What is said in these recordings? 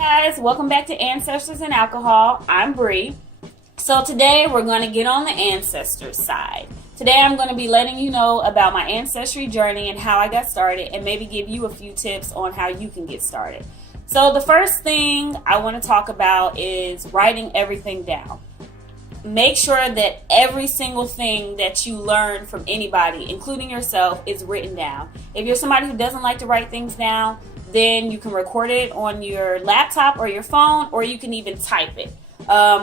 Guys, welcome back to Ancestors and Alcohol. I'm Bree. So today we're going to get on the ancestor side. Today I'm going to be letting you know about my ancestry journey and how I got started, and maybe give you a few tips on how you can get started. So the first thing I want to talk about is writing everything down. Make sure that every single thing that you learn from anybody, including yourself, is written down. If you're somebody who doesn't like to write things down, then you can record it on your laptop or your phone, or you can even type it.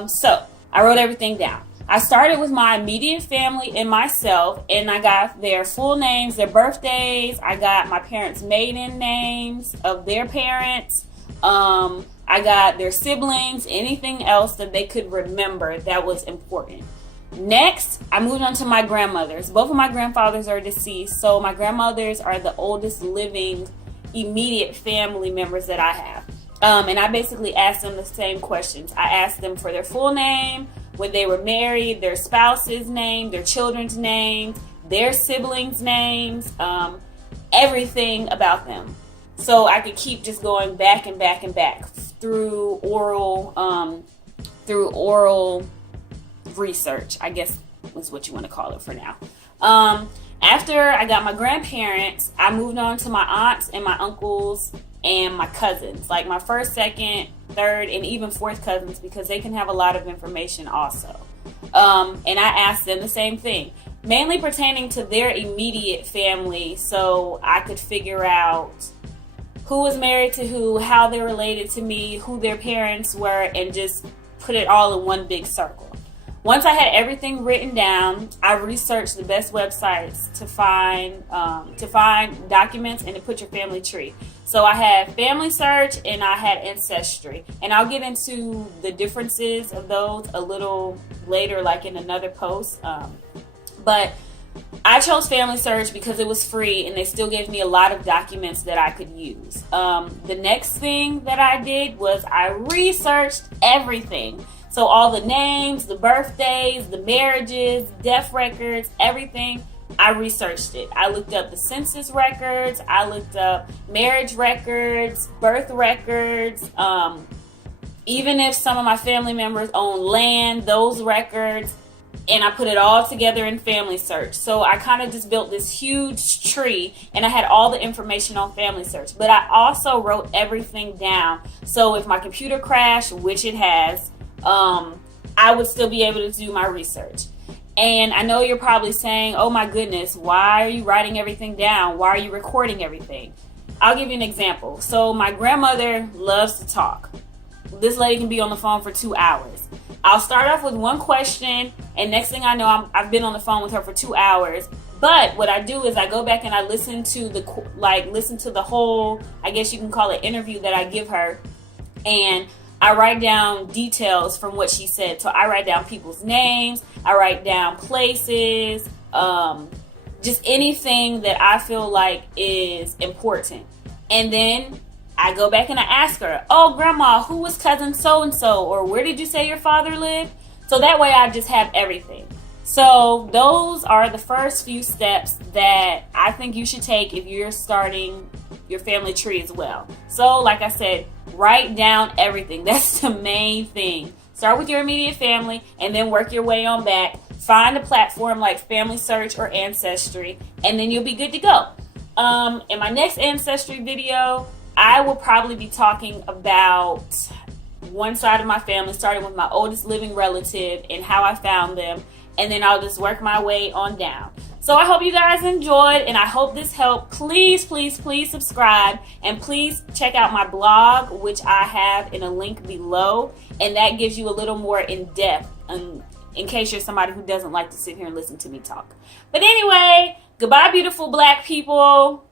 So I wrote everything down. I started with my immediate family and myself, and I got their full names, their birthdays. I got my parents' maiden names of their parents. I got their siblings, anything else that they could remember that was important. Next, I moved on to my grandmothers. Both of my grandfathers are deceased, so my grandmothers are the oldest living immediate family members that I have. And I basically asked them the same questions. I asked them for their full name, when they were married, their spouse's name, their children's names, their siblings' names, everything about them. So I could keep just going back and back and back through oral research, I guess is what you want to call it for now. After I got my grandparents, I moved on to my aunts and my uncles and my cousins, like my first, second, third, and even fourth cousins, because they can have a lot of information also. And I asked them the same thing, mainly pertaining to their immediate family, so I could figure out who was married to who, how they're related to me, who their parents were, and just put it all in one big circle. Once I had everything written down, I researched the best websites to find documents and to put your family tree. So I had Family Search and I had Ancestry. And I'll get into the differences of those a little later, like in another post. But I chose Family Search because it was free and they still gave me a lot of documents that I could use. The next thing that I did was I researched everything. So all the names, the birthdays, the marriages, death records, everything, I researched it. I looked up the census records, I looked up marriage records, birth records, even if some of my family members own land, those records, and I put it all together in Family Search. So I kind of just built this huge tree, and I had all the information on Family Search. But I also wrote everything down. So if my computer crashed, which it has, I would still be able to do my research. And I know you're probably saying, oh my goodness, why are you writing everything down? Why are you recording everything? I'll give you an example. So my grandmother loves to talk. This lady can be on the phone for 2 hours. I'll start off with one question, and next thing I know, I've been on the phone with her for 2 hours. But what I do is I go back and I listen to the whole, I guess you can call it, interview that I give her, and I write down details from what she said. So I write down people's names, I write down places, just anything that I feel like is important. And then I go back and I ask her, oh, grandma, who was cousin so-and-so? Or where did you say your father lived? So that way I just have everything. So those are the first few steps that I think you should take if you're starting your family tree as well. So like I said, write down everything. That's the main thing. Start with your immediate family and then work your way on back. Find a platform like Family Search or Ancestry, and then you'll be good to go. In my next Ancestry video, I will probably be talking about one side of my family, starting with my oldest living relative and how I found them, and then I'll just work my way on down. So I hope you guys enjoyed, and I hope this helped. Please, please, please subscribe, and please check out my blog, which I have in a link below, and that gives you a little more in-depth, in case you're somebody who doesn't like to sit here and listen to me talk. But anyway, goodbye, beautiful black people.